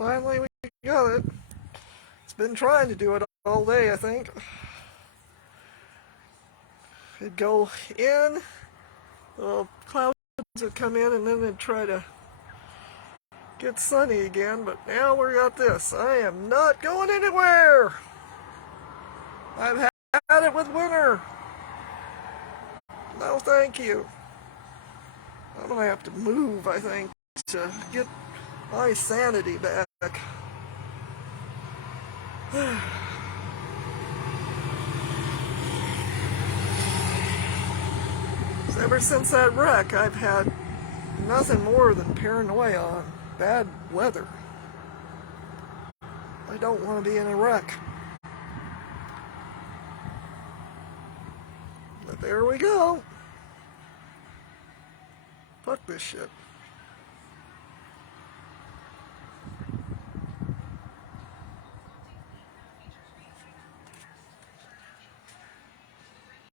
Finally we got it. It's been trying to do it all day, I think. It'd go in, the clouds would come in, and then it'd try to get sunny again, but now we got this. I am not going anywhere. I've had it with winter. No, thank you. I'm gonna have to move, I think, to get my sanity back. Ever since that wreck, I've had nothing more than paranoia on bad weather. I don't want to be in a wreck. But there we go. Fuck this shit.